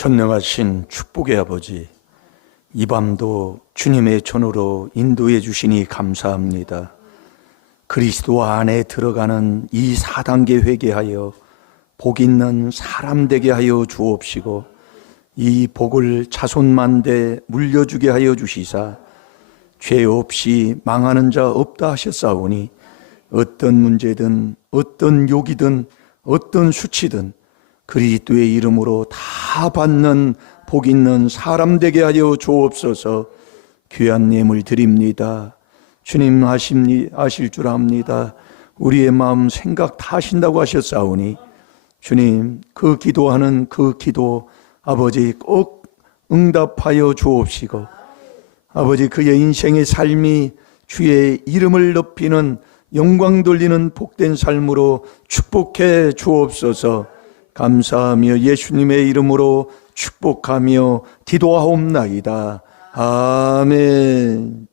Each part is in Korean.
전능하신 축복의 아버지, 이 밤도 주님의 전으로 인도해 주시니 감사합니다. 그리스도 안에 들어가는 이 4단계 회개하여 복 있는 사람 되게 하여 주옵시고, 이 복을 자손만대 물려주게 하여 주시사 죄 없이 망하는 자 없다 하셨사오니, 어떤 문제든 어떤 욕이든 어떤 수치든 그리스도의 이름으로 다 받는 복 있는 사람 되게 하여 주옵소서. 귀한 예물 드립니다. 주님 아실 줄 압니다. 우리의 마음 생각 다 하신다고 하셨사오니, 주님 그 기도하는 그 기도 아버지 꼭 응답하여 주옵시고, 아버지 그의 인생의 삶이 주의 이름을 높이는 영광 돌리는 복된 삶으로 축복해 주옵소서. 감사하며 예수님의 이름으로 축복하며 기도하옵나이다. 아멘.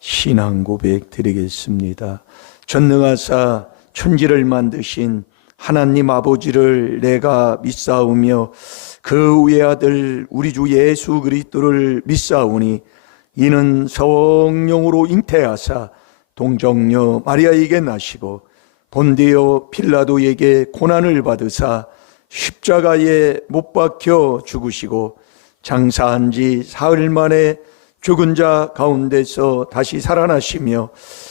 신앙 고백 드리겠습니다. 전능하사 천지를 만드신 하나님 아버지를 내가 믿사오며 그 외아들 우리 주 예수 그리스도를 믿사오니, 이는 성령으로 잉태하사 동정녀 마리아에게 나시고 본디오 필라도에게 고난을 받으사 십자가에 못 박혀 죽으시고 장사한 지 사흘 만에 죽은 자 가운데서 다시 살아나시며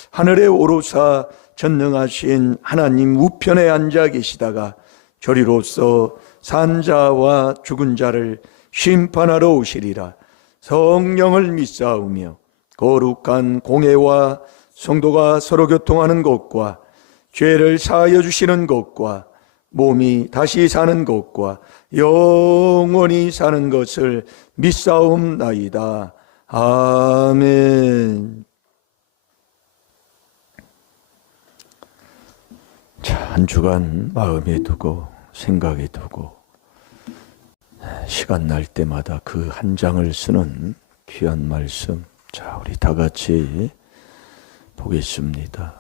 하늘에 오르사 전능하신 하나님 우편에 앉아 계시다가 저리로서 산 자와 죽은 자를 심판하러 오시리라. 성령을 믿사오며 거룩한 공회와 성도가 서로 교통하는 것과 죄를 사하여 주시는 것과 몸이 다시 사는 것과 영원히 사는 것을 믿사옵나이다. 아멘. 자, 한 주간 마음에 두고 생각에 두고 시간 날 때마다 그 한 장을 쓰는 귀한 말씀, 자, 우리 다 같이 보겠습니다.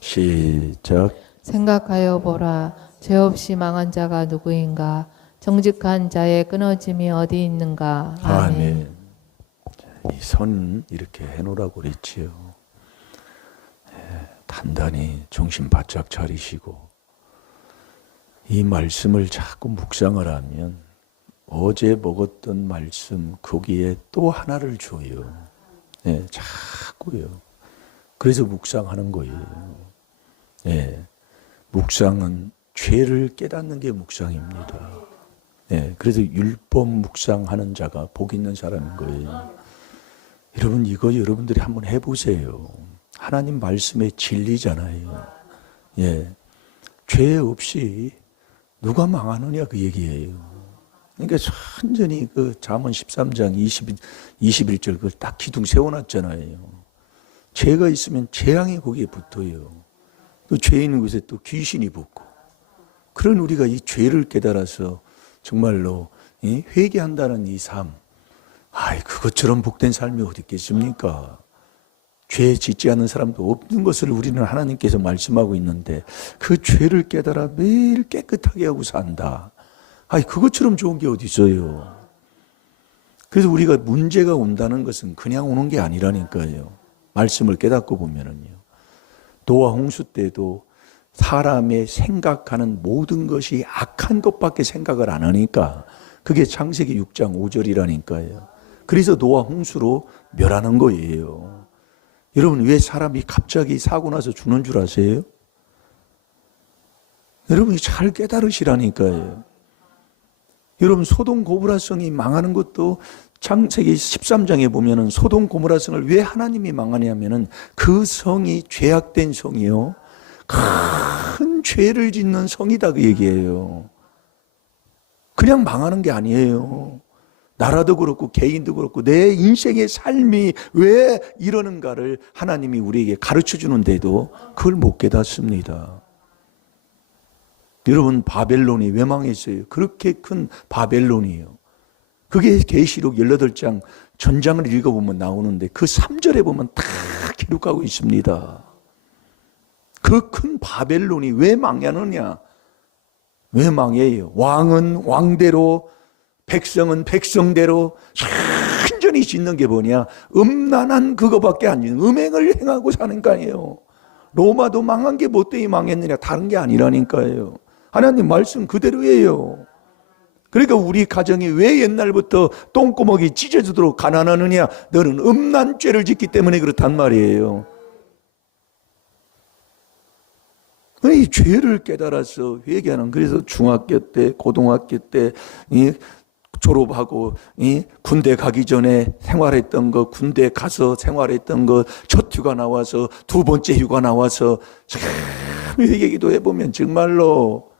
시작. 생각하여 보라. 죄 없이 망한 자가 누구인가? 정직한 자의 끊어짐이 어디 있는가? 아멘. 이 선 이렇게 해놓으라고 그랬지요. 단단히 정신 바짝 차리시고 이 말씀을 자꾸 묵상을 하면 어제 먹었던 말씀 거기에 또 하나를 줘요. 자꾸요. 그래서 묵상하는 거예요. 묵상은 죄를 깨닫는 게 묵상입니다. 그래서 율법 묵상하는 자가 복 있는 사람인 거예요. 여러분, 이거 여러분들이 한번 해보세요. 하나님 말씀의 진리잖아요. 죄 없이 누가 망하느냐 그 얘기예요. 그러니까 완전히 그 잠언 13장 21절 그걸 딱 기둥 세워놨잖아요. 죄가 있으면 재앙이 거기에 붙어요. 또 죄 있는 곳에 또 귀신이 붙고. 그런 우리가 이 죄를 깨달아서 정말로 회개한다는 이 삶, 그것처럼 복된 삶이 어디 있겠습니까? 죄 짓지 않는 사람도 없는 것을 우리는 하나님께서 말씀하고 있는데, 그 죄를 깨달아 매일 깨끗하게 하고 산다. 그것처럼 좋은 게 어디 있어요? 그래서 우리가 문제가 온다는 것은 그냥 오는 게 아니라니까요. 말씀을 깨닫고 보면은요. 노아 홍수 때도 사람의 생각하는 모든 것이 악한 것밖에 생각을 안 하니까, 그게 창세기 6장 5절이라니까요. 그래서 노아 홍수로 멸하는 거예요. 여러분, 왜 사람이 갑자기 사고 나서 죽는 줄 아세요? 여러분이 잘 깨달으시라니까요. 여러분, 소돔 고모라성이 망하는 것도 창세기 13장에 보면은 소돔 고모라성을 왜 하나님이 망하냐면은 그 성이 죄악된 성이요, 큰 죄를 짓는 성이다 그 얘기예요. 그냥 망하는 게 아니에요. 나라도 그렇고 개인도 그렇고 내 인생의 삶이 왜 이러는가를 하나님이 우리에게 가르쳐 주는데도 그걸 못 깨닫습니다. 여러분, 바벨론이 왜 망했어요? 그렇게 큰 바벨론이에요. 그게 계시록 18장 전장을 읽어보면 나오는데 그 3절에 보면 다 기록하고 있습니다. 그 큰 바벨론이 왜 망하느냐? 왜 망해요? 왕은 왕대로, 백성은 백성대로 순전히 짓는 게 뭐냐? 음란한 그거밖에 아니에요. 음행을 행하고 사는 거 아니에요. 로마도 망한 게 뭐 때문에 망했느냐? 다른 게 아니라니까요. 하나님 말씀 그대로예요. 그러니까 우리 가정이 왜 옛날부터 똥구멍이 찢어지도록 가난하느냐? 너는 음란죄를 짓기 때문에 그렇단 말이에요. 이 죄를 깨달아서 회개하는, 그래서 중학교 때, 고등학교 때 졸업하고 군대 가기 전에 생활했던 거, 군대 가서 생활했던 거, 첫 휴가 나와서 두 번째 휴가 나와서 참 회개기도 해보면 정말로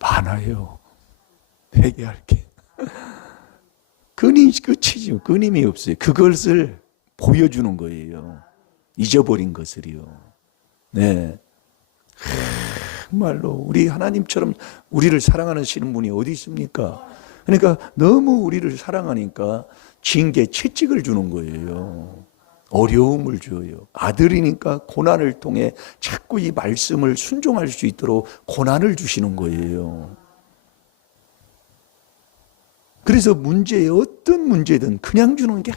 많아요. 회개할 게. 끝이죠. 끊임이 없어요. 그것을 보여주는 거예요. 잊어버린 것을요. 네. 정말로 우리 하나님처럼 우리를 사랑하시는 분이 어디 있습니까? 그러니까 너무 우리를 사랑하니까 징계, 채찍을 주는 거예요. 어려움을 줘요. 아들이니까 고난을 통해 자꾸 이 말씀을 순종할 수 있도록 고난을 주시는 거예요. 그래서 문제에 어떤 문제든 그냥 주는 게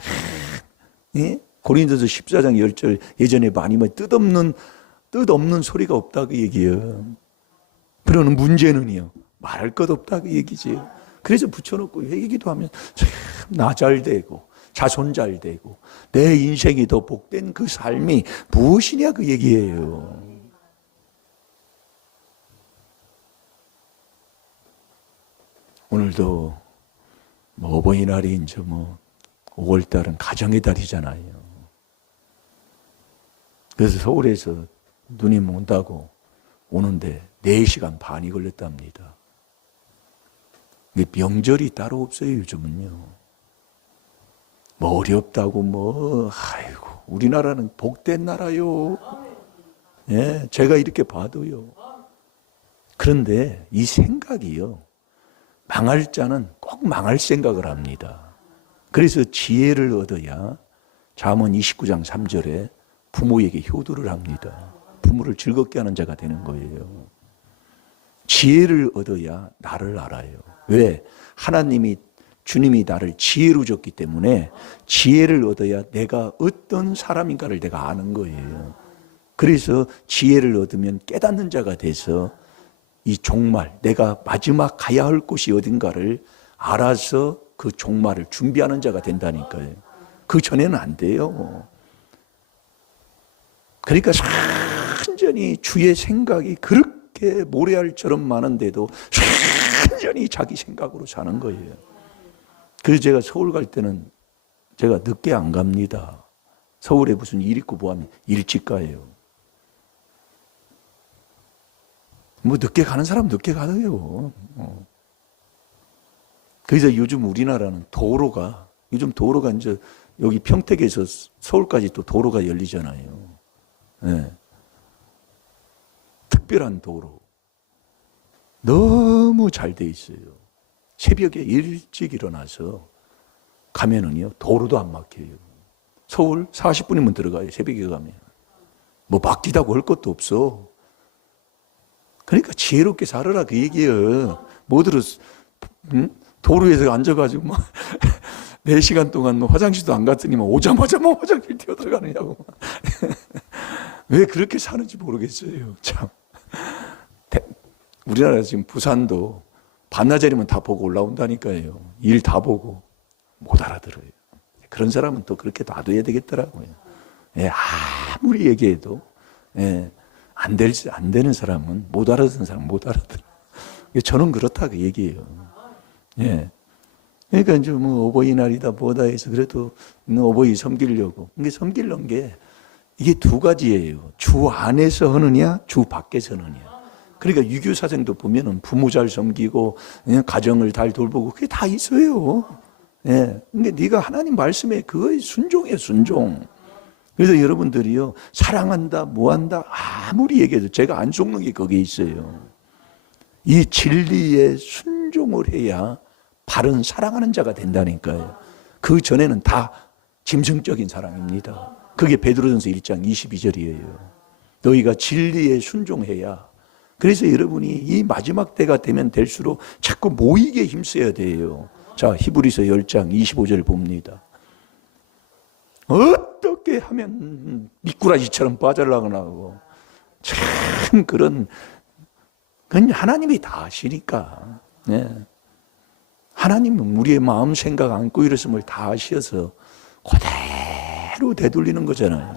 고린도서 14장 10절 예전에 많이 뜻없는 소리가 없다 그 얘기예요. 그러는 문제는요, 말할 것 없다 그 얘기지. 그래서 붙여놓고 얘기도 하면 나 잘 되고 자손 잘 되고 내 인생이 더 복된 그 삶이 무엇이냐 그 얘기예요. 오늘도 어버이날이 이제 5월달은 가정의 달이잖아요. 그래서 서울에서 누님 온다고 오는데 4시간 반이 걸렸답니다. 명절이 따로 없어요, 요즘은요. 어렵다고 아이고, 우리나라는 복된 나라요. 예, 제가 이렇게 봐도요. 그런데 이 생각이요, 망할 자는 꼭 망할 생각을 합니다. 그래서 지혜를 얻어야 잠언 29장 3절에 부모에게 효도를 합니다. 부모를 즐겁게 하는 자가 되는 거예요. 지혜를 얻어야 나를 알아요. 왜? 주님이 나를 지혜로 줬기 때문에 지혜를 얻어야 내가 어떤 사람인가를 내가 아는 거예요. 그래서 지혜를 얻으면 깨닫는 자가 돼서 이 종말, 내가 마지막 가야 할 곳이 어딘가를 알아서 그 종말을 준비하는 자가 된다니까요. 그 전에는 안 돼요. 그러니까 완전히 주의 생각이 그렇게 모래알처럼 많은데도 완전히 자기 생각으로 사는 거예요. 그래서 제가 서울 갈 때는 제가 늦게 안 갑니다. 서울에 무슨 일 있고 뭐하면 일찍 가요. 늦게 가는 사람 늦게 가요. 그래서 요즘 우리나라는 요즘 도로가 이제 여기 평택에서 서울까지 또 도로가 열리잖아요. 네. 특별한 도로. 너무 잘 돼 있어요. 새벽에 일찍 일어나서 가면은요, 도로도 안 막혀요. 서울 40분이면 들어가요, 새벽에 가면. 막히다고 할 것도 없어. 그러니까 지혜롭게 살아라 그 얘기예요. 뭐들어 도로에서 앉아가지고 4시간 동안 화장실도 안 갔더니 오자마자 화장실 뛰어들어가느냐고. 왜 그렇게 사는지 모르겠어요. 참. 우리나라 지금 부산도 반나절이면 다 보고 올라온다니까요. 일 다 보고 못 알아들어요. 그런 사람은 또 그렇게 놔둬야 되겠더라고요. 예, 아무리 얘기해도 안 되는 사람은 못 알아듣는 사람은 못 알아들어요. 저는 그렇다 그 얘기예요. 예. 그러니까 이제 어버이날이다 뭐다 해서 그래도 어버이 섬기려고. 이게 섬기는 게 이게 두 가지예요. 주 안에서 하느냐, 주 밖에서 하느냐. 그러니까 유교 사상도 보면은 부모 잘 섬기고 가정을 잘 돌보고 그게 다 있어요. 예. 근데 네가 하나님 말씀에 그거에 순종해, 순종. 그래서 여러분들이요, 사랑한다, 뭐한다 아무리 얘기해도 제가 안 속는 게 거기에 있어요. 이 진리에 순종을 해야 바른 사랑하는 자가 된다니까요. 그 전에는 다 짐승적인 사랑입니다. 그게 베드로전서 1장 22절이에요. 너희가 진리에 순종해야. 그래서 여러분이 이 마지막 때가 되면 될수록 자꾸 모이게 힘써야 돼요. 자, 히브리서 10장 25절 봅니다. 어떻게 하면 미꾸라지처럼 빠져나가고 참 그건 하나님이 다 아시니까. 네. 하나님은 우리의 마음 생각 안고 일었음을 다 아셔서 그대로 되돌리는 거잖아요.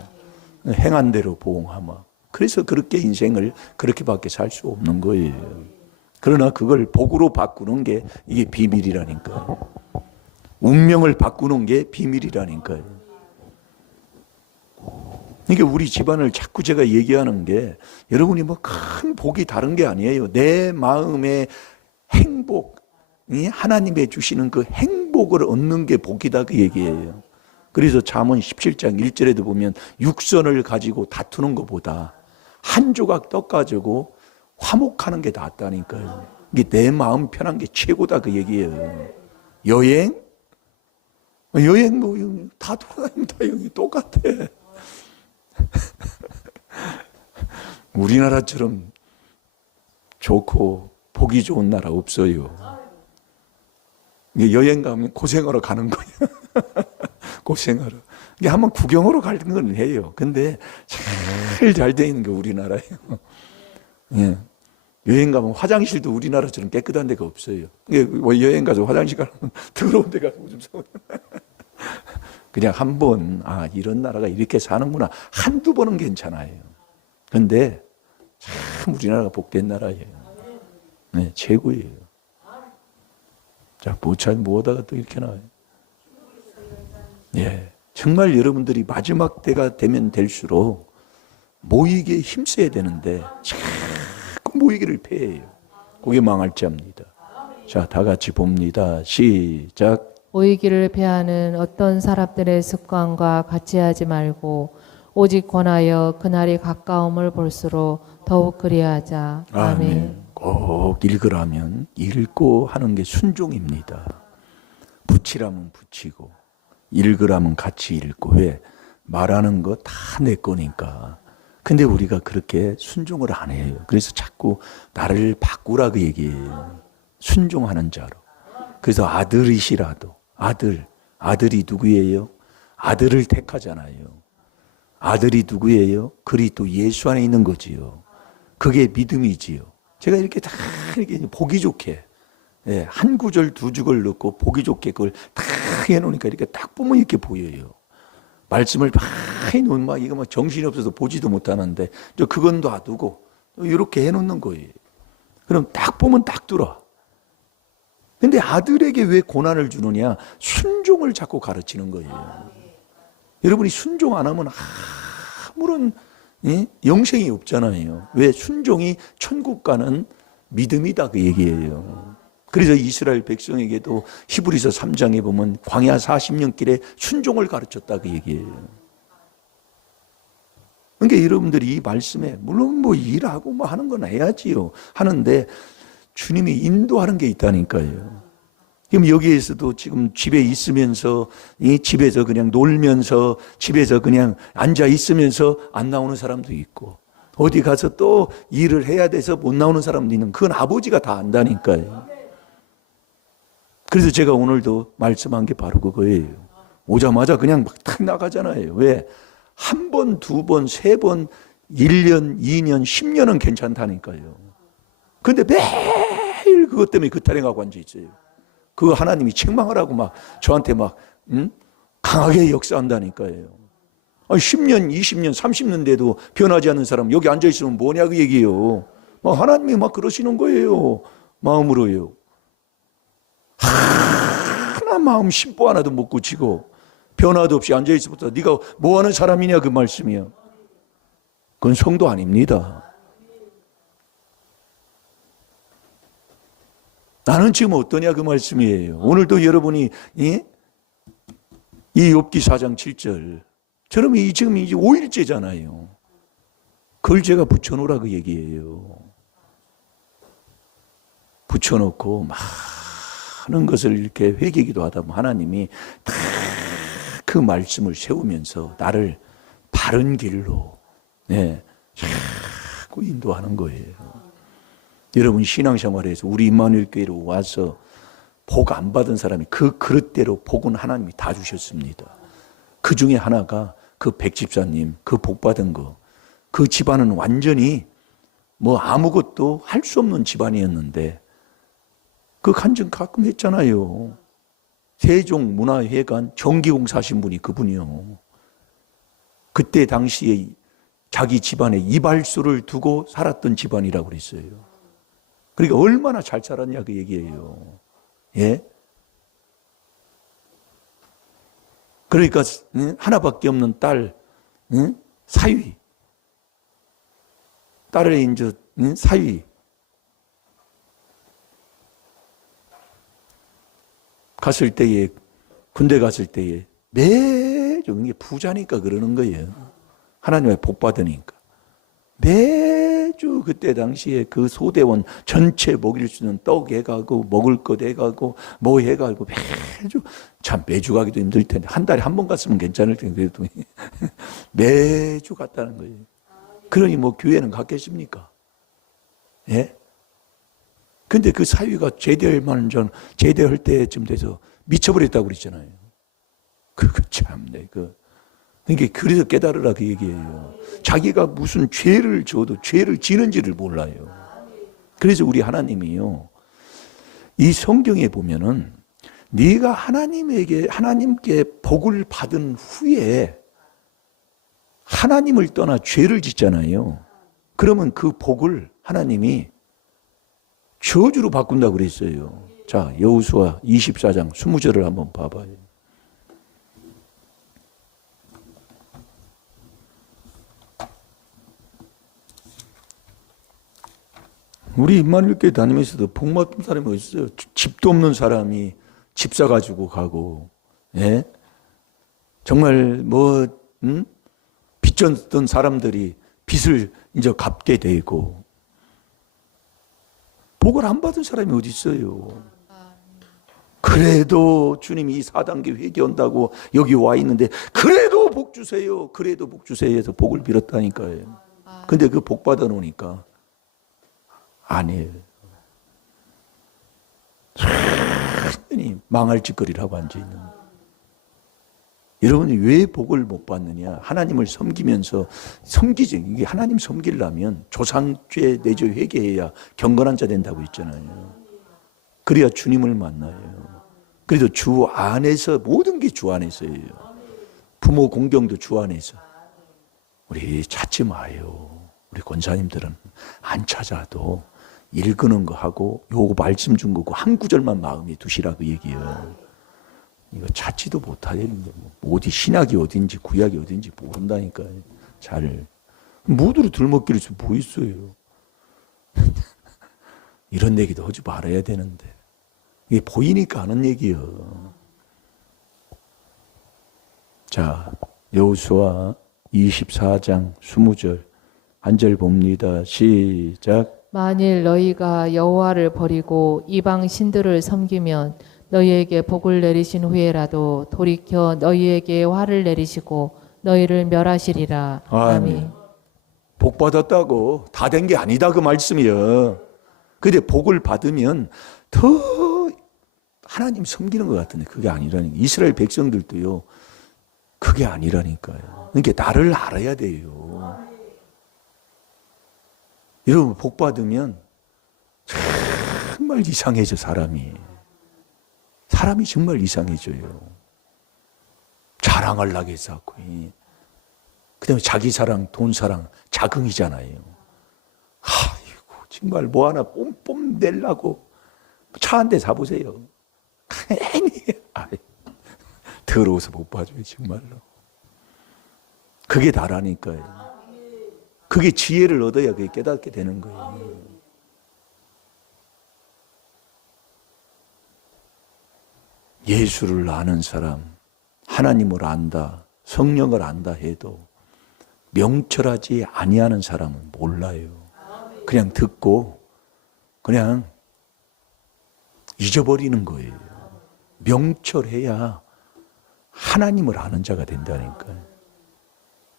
행한 대로 보응하마. 그래서 그렇게 인생을 그렇게밖에 살 수 없는 거예요. 그러나 그걸 복으로 바꾸는 게 이게 비밀이라니까요. 운명을 바꾸는 게 비밀이라니까요. 그러니까 우리 집안을 자꾸 제가 얘기하는 게 여러분이 뭐 큰 복이 다른 게 아니에요. 내 마음의 행복이 하나님의 주시는 그 행복을 얻는 게 복이다 그 얘기예요. 그래서 잠언 17장 1절에도 보면 육선을 가지고 다투는 것보다 한 조각 떡 가지고 화목하는 게 낫다니까요. 이게 내 마음 편한 게 최고다 그 얘기예요. 여행 뭐 다 돌아다닙니다. 여기 똑같아. 우리나라처럼 좋고 보기 좋은 나라 없어요. 여행 가면 고생하러 가는 거예요. 고생하러. 이게 한번 구경하러 가는 건 해요. 근데 제일 잘 돼 있는 게 우리나라예요. 예. 여행 가면 화장실도 우리나라처럼 깨끗한 데가 없어요. 여행 가서 화장실 가면 더러운 데가 오줌 싸고. 그냥 한 번, 이런 나라가 이렇게 사는구나. 한두 번은 괜찮아요. 근데 참 우리나라가 복된 나라예요. 네, 최고예요. 자, 뭐하다가 또 이렇게 나와요. 예. 정말 여러분들이 마지막 때가 되면 될수록 모이기에 힘써야 되는데 자꾸 모이기를 패해요. 그게 망할지합니다. 자, 다 같이 봅니다. 시작. 모이기를 패하는 어떤 사람들의 습관과 같이 하지 말고 오직 권하여 그날이 가까움을 볼수록 더욱 그리하자. 아멘. 꼭 읽으라면 읽고 하는 게 순종입니다. 붙이라면 붙이고 읽으라면 같이 읽고. 왜? 말하는 거 다 내 거니까. 근데 우리가 그렇게 순종을 안 해요. 그래서 자꾸 나를 바꾸라 그 얘기예요. 순종하는 자로. 그래서 아들이시라도 아들이 누구예요? 아들을 택하잖아요. 아들이 누구예요? 그리스도 예수 안에 있는 거지요. 그게 믿음이지요. 제가 이렇게 다 이렇게 보기 좋게, 예, 한 구절 두 구절 넣고 보기 좋게 그걸 다 해놓으니까 이렇게 딱 보면 이렇게 보여요. 말씀을 막 해놓으면 막 이거 막 정신이 없어서 보지도 못하는데 그건 놔두고 이렇게 해놓는 거예요. 그럼 딱 보면 딱 들어. 근데 아들에게 왜 고난을 주느냐? 순종을 자꾸 가르치는 거예요. 여러분이 순종 안 하면 아무런 영생이 없잖아요. 왜? 순종이 천국 가는 믿음이다 그 얘기예요. 그래서 이스라엘 백성에게도 히브리서 3장에 보면 광야 40년 길에 순종을 가르쳤다 그 얘기예요. 그러니까 여러분들이 이 말씀에 물론 뭐 일하고 뭐 하는 건 해야지요. 하는데 주님이 인도하는 게 있다니까요. 그럼 여기에서도 지금 집에 있으면서 이 집에서 그냥 놀면서 집에서 그냥 앉아 있으면서 안 나오는 사람도 있고 어디 가서 또 일을 해야 돼서 못 나오는 사람도 있는 그건 아버지가 다 안다니까요. 그래서 제가 오늘도 말씀한 게 바로 그거예요. 오자마자 그냥 막 탁 나가잖아요. 왜? 한 번, 두 번, 세 번, 1년, 2년, 10년은 괜찮다니까요. 근데 매일 그것 때문에 그타령하고 앉아 있어요. 그거 하나님이 책망하라고 막 저한테 막 강하게 역사한다니까요. 10년, 20년, 30년 돼도 변하지 않는 사람 여기 앉아 있으면 뭐냐 그 얘기예요. 하나님이 막 그러시는 거예요. 마음으로요. 하나 마음 심보 하나도 못 고치고 변화도 없이 앉아 있으면서 네가 뭐 하는 사람이냐 그 말씀이야. 그건 성도 아닙니다. 나는 지금 어떠냐 그 말씀이에요. 오늘도 여러분이 이 욥기 4장 7절 저럼 지금 이제 5일째잖아요. 그걸 제가 붙여놓으라 그 얘기예요. 붙여놓고 많은 것을 이렇게 회개기도 하다 보면 하나님이 다 그 말씀을 세우면서 나를 바른 길로 자꾸 인도하는 거예요. 여러분 신앙생활에서 우리 임마누엘 교회로 와서 복 안 받은 사람이 그 그릇대로 복은 하나님이 다 주셨습니다. 그 중에 하나가 그 백집사님 그 복 받은 거, 그 집안은 완전히 뭐 아무것도 할 수 없는 집안이었는데 그 간증 가끔 했잖아요. 세종문화회관 정기공사 하신 분이 그분이요. 그때 당시에 자기 집안에 이발소를 두고 살았던 집안이라고 그랬어요. 그러니까 얼마나 잘 살았냐 그 얘기예요. 예? 그러니까 하나밖에 없는 딸 사위, 딸의 이제 사위 갔을 때에 군대 갔을 때에 매주 이게 부자니까 그러는 거예요. 하나님의 복 받으니까 매주 그때 당시에 그 소대원 전체 먹일 수 있는 떡 해가고 먹을 것 해가고 뭐 해가고 매주 참 매주 가기도 힘들 텐데 한 달에 한 번 갔으면 괜찮을 텐데 그래도 매주 갔다는 거예요. 그러니 뭐 교회는 갔겠습니까? 예? 근데 그 사위가 제대할 때쯤 돼서 미쳐버렸다고 그랬잖아요. 그거 참네. 그러니까 그래서 깨달으라 그 얘기예요. 자기가 무슨 죄를 져도 죄를 지는지를 몰라요. 그래서 우리 하나님이요. 이 성경에 보면은 네가 하나님께 복을 받은 후에 하나님을 떠나 죄를 짓잖아요. 그러면 그 복을 하나님이 저주로 바꾼다고 그랬어요. 자, 여호수아 24장 20절을 한번 봐봐요. 우리 임마누엘 교회 다니면서도 복 받은 사람이 어디 있어요? 집도 없는 사람이 집 사가지고 가고, 예? 정말 빚 졌던 사람들이 빚을 이제 갚게 되고, 복을 안 받은 사람이 어디 있어요? 그래도 주님이 이 4단계 회개한다고 여기 와 있는데 그래도 복 주세요. 그래도 복 주세요 해서 복을 빌었다니까요. 근데 그 복 받아 놓으니까 아니에요. 완전히 망할 짓거리를 하고 앉아있는 거예요. 여러분이 왜 복을 못 받느냐? 하나님을 섬기면서 섬기지. 이게 하나님 섬기려면 조상죄 내조 회개해야 경건한 자 된다고 했잖아요. 그래야 주님을 만나요. 그래도 주 안에서 모든 게 주 안에서예요. 부모 공경도 주 안에서. 우리 찾지 마요. 우리 권사님들은 안 찾아도 읽는 거 하고 요거 말씀 준 거고 한 구절만 마음에 두시라고 얘기해요. 이거 찾지도 못하겠는데 어디 신약이 어딘지 구약이 어딘지 모른다니까요. 잘 무드로 들먹기를 뭐 있어요. 이런 얘기도 하지 말아야 되는데 이게 보이니까 하는 얘기예요. 자, 여호수아 24장 20절 한 절 봅니다. 시작. 만일 너희가 여호와를 버리고 이방 신들을 섬기면 너희에게 복을 내리신 후에라도 돌이켜 너희에게 화를 내리시고 너희를 멸하시리라. 아멘. 복 받았다고 다 된 게 아니다 그 말씀이요. 근데 복을 받으면 더 하나님 섬기는 것 같은데 그게 아니라니까. 이스라엘 백성들도요. 그게 아니라니까요. 그러니까 나를 알아야 돼요. 여러분 복 받으면 정말 이상해져 사람이. 사람이 정말 이상해져요. 자랑하려고 해서 그 다음에 자기 사랑, 돈 사랑, 자긍이잖아요. 아이고 정말 뭐 하나 뽐 내려고 차 한 대 사보세요. 괜히 더러워서 못 봐줘요 정말로. 그게 다라니까요. 그게 지혜를 얻어야 그게 깨닫게 되는 거예요. 예수를 아는 사람, 하나님을 안다, 성령을 안다 해도 명철하지 아니하는 사람은 몰라요. 그냥 듣고 그냥 잊어버리는 거예요. 명철해야 하나님을 아는 자가 된다니까요.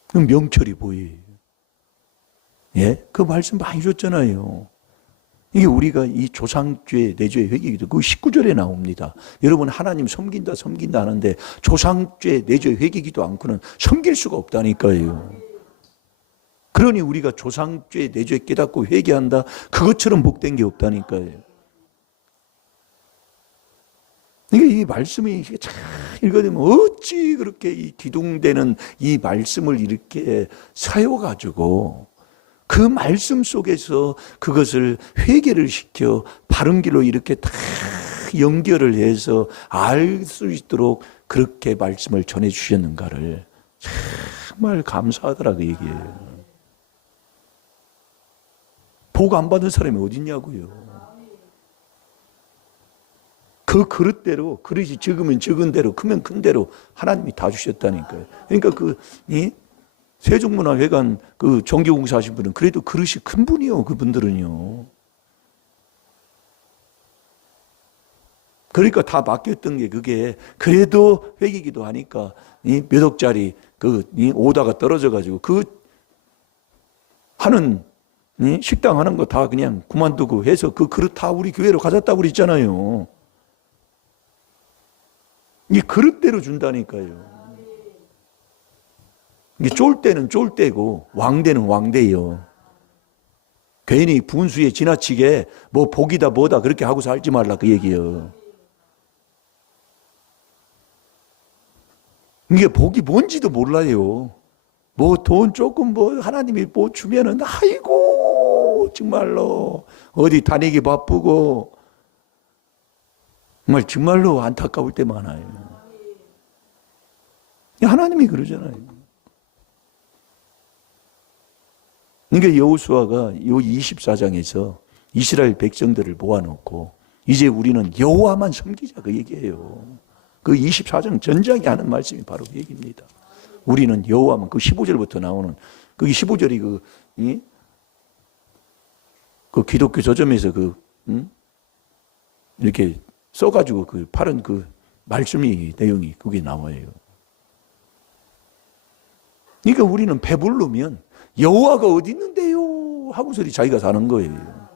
그럼 명철이 보여요. 예? 그 말씀 많이 줬잖아요. 이게 우리가 이 조상죄, 내죄 회개기도 그 19절에 나옵니다. 여러분 하나님 섬긴다 하는데 조상죄, 내죄 회개기도 않고는 섬길 수가 없다니까요. 그러니 우리가 조상죄, 내죄 깨닫고 회개한다. 그것처럼 복된 게 없다니까요. 이게 이 말씀이 잘 읽어되면 어찌 그렇게 이 기둥되는 이 말씀을 이렇게 사용가지고 그 말씀 속에서 그것을 회개를 시켜 바른 길로 이렇게 다 연결을 해서 알 수 있도록 그렇게 말씀을 전해 주셨는가를 정말 감사하더라고 얘기해요. 복 안 받은 사람이 어딨냐고요. 그 그릇대로, 그릇이 적으면 적은 대로, 크면 큰 대로 하나님이 다 주셨다니까요. 그러니까 세종문화회관 그 정기공사 하신 분은 그래도 그릇이 큰 분이요, 그분들은요. 그러니까 다 맡겼던 게 그게 그래도 회기기도 하니까 몇 억짜리 오다가 떨어져가지고 하는 식당 하는 거 다 그냥 그만두고 해서 그 그릇 다 우리 교회로 가졌다고 그랬잖아요. 이 그릇대로 준다니까요. 이게 쫄 때는 쫄 때고 왕대는 왕대요. 괜히 분수에 지나치게 뭐 복이다 뭐다 그렇게 하고 살지 말라 그 얘기예요. 이게 복이 뭔지도 몰라요. 뭐 돈 조금 뭐 하나님이 뭐 주면은 아이고 정말로 어디 다니기 바쁘고 정말로 안타까울 때 많아요. 하나님이 그러잖아요. 그러니까 여호수아가 요 24장에서 이스라엘 백성들을 모아놓고 이제 우리는 여호와만 섬기자 그 얘기예요. 그 24장 전장에 하는 말씀이 바로 그 얘기입니다. 우리는 여호와만, 그 15절부터 나오는 그 15절이 그 기독교 저점에서 이렇게 써가지고 파는 말씀이 내용이 그게 나와요. 그러니까 우리는 배부르면 여호와가 어디 있는데요 하고서 자기가 사는 거예요.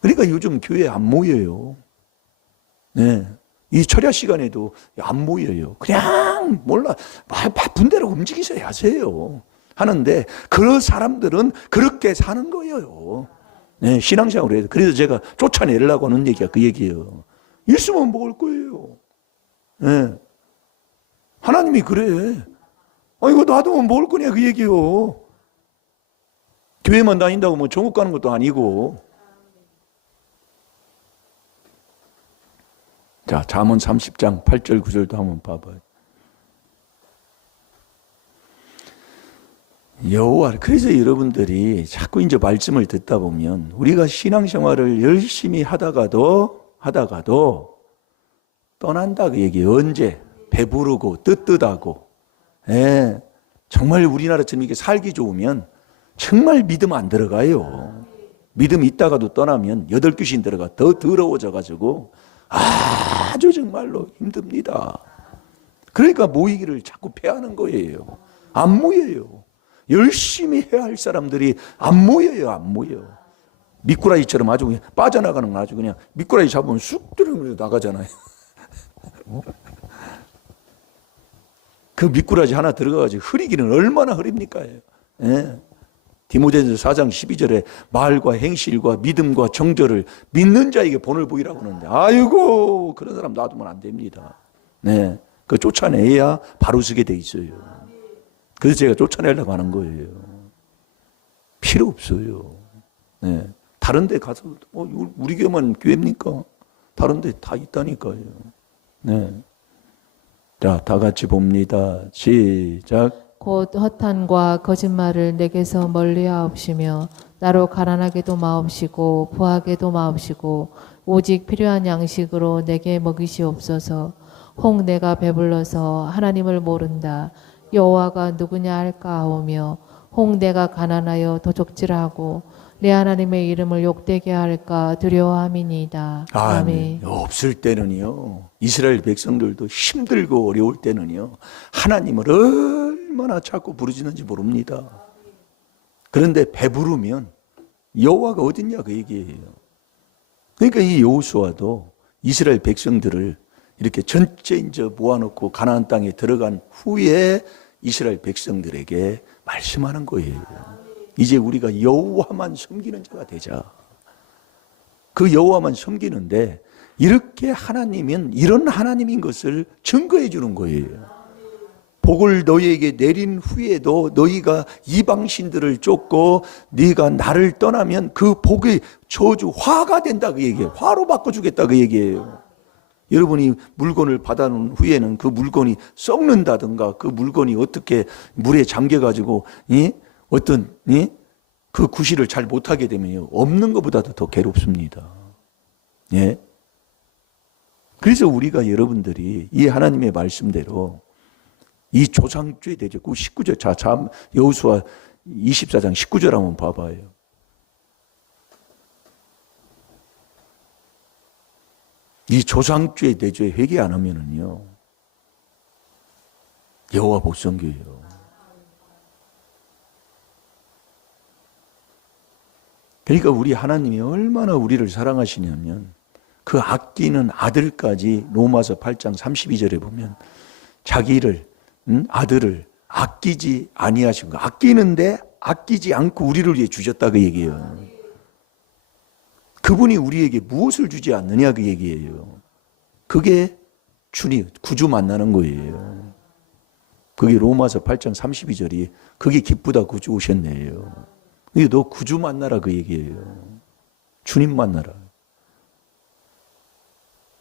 그러니까 요즘 교회 안 모여요. 네. 이 철야 시간에도 안 모여요. 그냥 몰라 바쁜 대로 움직이셔야 하세요. 하는데 그런 사람들은 그렇게 사는 거예요. 네, 신앙생활을 해서. 그래서 제가 쫓아내려고 하는 얘기가 그 얘기예요. 있으면 먹을 거예요. 네. 하나님이 그래. 이거 놔두면 먹을 거냐 그 얘기예요. 교회만 다닌다고 뭐 천국 가는 것도 아니고. 자, 잠언 30장 8절 9절도 한번 봐봐요. 여호와, 그래서 여러분들이 자꾸 이제 말씀을 듣다 보면 우리가 신앙생활을 열심히 하다가도 떠난다 그 얘기예요. 언제? 배부르고 뜨뜻하고. 예, 정말 우리나라처럼 이렇게 살기 좋으면 정말 믿음 안 들어가요. 믿음 있다가도 떠나면 여덟 귀신 들어가 더 더러워져가지고 아주 정말로 힘듭니다. 그러니까 모이기를 자꾸 패하는 거예요. 안 모여요. 열심히 해야 할 사람들이 안 모여요. 안 모여. 미꾸라지처럼 아주 그냥 빠져나가는 건 아주 그냥 미꾸라지 잡으면 쑥 들어가면 나가잖아요. 그 미꾸라지 하나 들어가가지고 흐리기는 얼마나 흐립니까? 예. 디모데전서 4장 12절에 말과 행실과 믿음과 정절을 믿는 자에게 본을 보이라고 하는데 아이고 그런 사람 놔두면 안 됩니다. 네, 그 쫓아내야 바로 서게 돼 있어요. 그래서 제가 쫓아내려고 하는 거예요. 필요 없어요. 네, 다른 데 가서 우리 교회만 교회입니까? 다른 데 다 있다니까요. 네. 자, 다 같이 봅니다. 시작. 곧 허탄과 거짓말을 내게서 멀리하옵시며 나로 가난하게도 마옵시고 부하게도 마옵시고 오직 필요한 양식으로 내게 먹이시옵소서. 혹 내가 배불러서 하나님을 모른다 여호와가 누구냐 할까 하오며 혹 내가 가난하여 도적질하고 내 하나님의 이름을 욕되게 할까 두려워함이니이다. 아멘. 없을 때는요, 이스라엘 백성들도 힘들고 어려울 때는요, 하나님을 얼마나 자꾸 부르짖는지 모릅니다. 그런데 배부르면 여호와가 어딨냐 그 얘기예요. 그러니까 이 여호수아도 이스라엘 백성들을 이렇게 전체 이제 모아놓고 가나안 땅에 들어간 후에 이스라엘 백성들에게 말씀하는 거예요. 이제 우리가 여호와만 섬기는 자가 되자. 그 여호와만 섬기는데 이렇게 하나님은 이런 하나님인 것을 증거해 주는 거예요. 복을 너희에게 내린 후에도 너희가 이방신들을 쫓고 네가 나를 떠나면 그 복이 저주 화가 된다 그 얘기예요. 화로 바꿔주겠다 그 얘기예요. 여러분이 물건을 받아놓은 후에는 그 물건이 썩는다든가 그 물건이 어떻게 물에 잠겨가지고 그 구실을 잘 못하게 되면요, 없는 것보다도 더 괴롭습니다. 예. 그래서 우리가 여러분들이 이 하나님의 말씀대로 이 조상주의 대적, 그 19절, 여호수아 24장 19절 한번 봐봐요. 이 조상주의 대조에 회개 안 하면은요, 여호와 못 섬겨요. 그러니까 우리 하나님이 얼마나 우리를 사랑하시냐면 그 아끼는 아들까지 로마서 8장 32절에 보면 자기를 아들을 아끼지 아니하신 거, 아끼는데 아끼지 않고 우리를 위해 주셨다 그 얘기예요. 그분이 우리에게 무엇을 주지 않느냐 그 얘기예요. 그게 주님, 구주 만나는 거예요. 그게 로마서 8장 32절이 그게 기쁘다 구주 오셨네요. 이게 너 구주 만나라 그 얘기예요. 주님 만나라.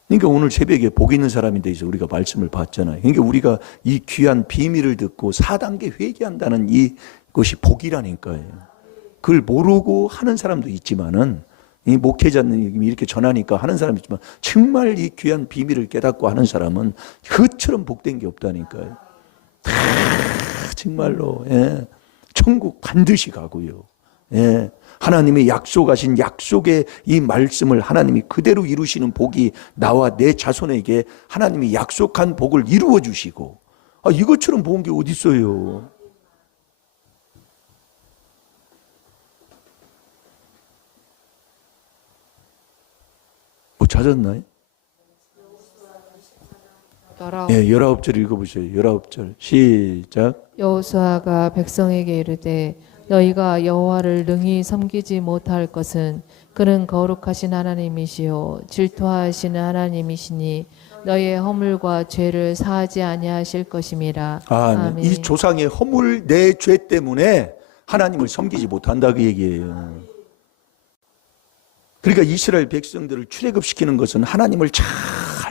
그러니까 오늘 새벽에 복 있는 사람에 대해서 우리가 말씀을 봤잖아요. 그러니까 우리가 이 귀한 비밀을 듣고 4단계 회개한다는 이것이 복이라니까요. 그걸 모르고 하는 사람도 있지만은 이 목회자님이 이렇게 전하니까 하는 사람이 있지만 정말 이 귀한 비밀을 깨닫고 하는 사람은 그처럼 복된 게 없다니까요. 정말로 천국 반드시 가고요. 하나님의 약속하신 약속의 이 말씀을 하나님이 그대로 이루시는 복이 나와 내 자손에게 하나님이 약속한 복을 이루어 주시고, 이것처럼 좋은 게 어디 있어요? 뭐 찾았나요? 19절 읽어보세요. 19절 시작. 여호수아가 백성에게 이르되 너희가 여호와를 능히 섬기지 못할 것은 그는 거룩하신 하나님이시요 질투하시는 하나님이시니 너희의 허물과 죄를 사하지 아니하실 것임이라. 아멘. 이 조상의 허물 내 죄 때문에 하나님을 섬기지 못한다 그 얘기예요. 그러니까 이스라엘 백성들을 출애굽시키는 것은 하나님을 잘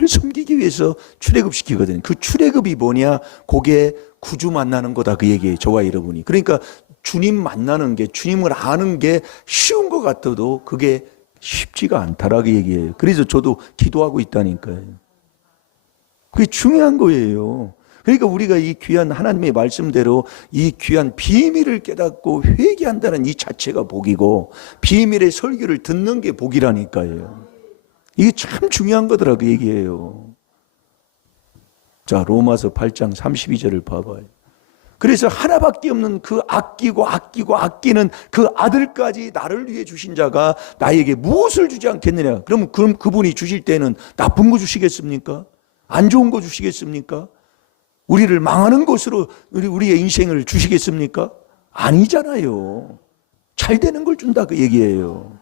섬기기 위해서 출애굽시키거든요. 그 출애굽이 뭐냐? 그게 구주 만나는 거다 그 얘기예요. 저와 여러분이. 그러니까 주님 만나는 게, 주님을 아는 게 쉬운 것 같아도 그게 쉽지가 않다라 그 얘기예요. 그래서 저도 기도하고 있다니까요. 그게 중요한 거예요. 그러니까 우리가 이 귀한 하나님의 말씀대로 이 귀한 비밀을 깨닫고 회개한다는 이 자체가 복이고, 비밀의 설교를 듣는 게 복이라니까요. 이게 참 중요한 거더라 그 얘기예요. 자, 로마서 8장 32절을 봐봐요. 그래서 하나밖에 없는 그 아끼는 그 아들까지 나를 위해 주신 자가 나에게 무엇을 주지 않겠느냐? 그럼 그분이 주실 때는 나쁜 거 주시겠습니까? 안 좋은 거 주시겠습니까? 우리를 망하는 것으로 우리의 인생을 주시겠습니까? 아니잖아요. 잘 되는 걸 준다 그 얘기예요.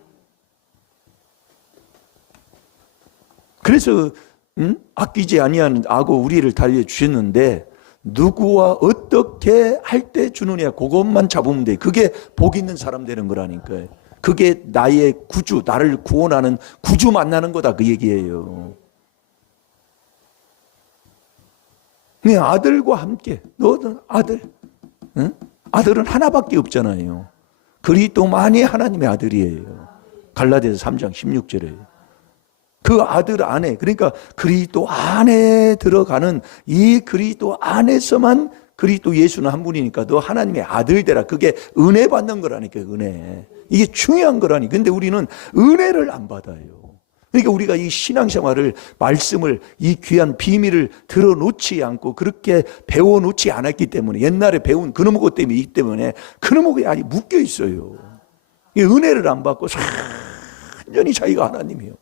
그래서 아끼지 아니하는 아고 우리를 달려 주셨는데 누구와 어떻게 할 때 주느냐 그것만 잡으면 돼. 그게 복 있는 사람 되는 거라니까요. 그게 나의 구주, 나를 구원하는 구주 만나는 거다 그 얘기예요. 네, 아들과 함께 너는 아들, 응? 아들은 하나밖에 없잖아요. 그리스도만이 하나님의 아들이에요. 갈라디아서 3장 16절에 그 아들 안에, 그러니까 그리스도 안에 들어가는 이 그리스도 안에서만 그리스도 예수는 한 분이니까 너 하나님의 아들 되라. 그게 은혜 받는 거라니까, 은혜. 이게 중요한 거라니. 근데 우리는 은혜를 안 받아요. 그러니까 우리가 이 신앙생활을, 말씀을, 이 귀한 비밀을 들어놓지 않고 그렇게 배워놓지 않았기 때문에, 옛날에 배운 그놈의 것 때문에, 이 때문에 그놈의 것이 아직 묶여 있어요. 이 은혜를 안 받고 완전히 자기가 하나님이에요.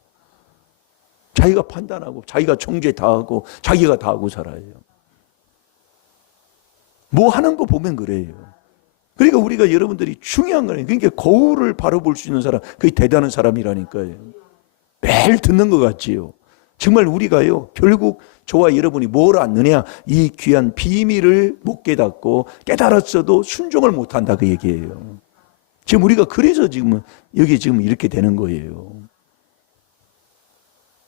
자기가 판단하고 자기가 정죄 다 하고 자기가 다 하고 살아요. 뭐 하는 거 보면 그래요. 그러니까 우리가, 여러분들이 중요한 거예요. 그러니까 거울을 바로 볼 수 있는 사람, 그게 대단한 사람이라니까요. 매일 듣는 것 같지요. 정말 우리가요, 결국 저와 여러분이 뭘 않느냐, 이 귀한 비밀을 못 깨닫고 깨달았어도 순종을 못 한다, 그 얘기예요. 지금 우리가 그래서 지금 여기 지금 이렇게 되는 거예요.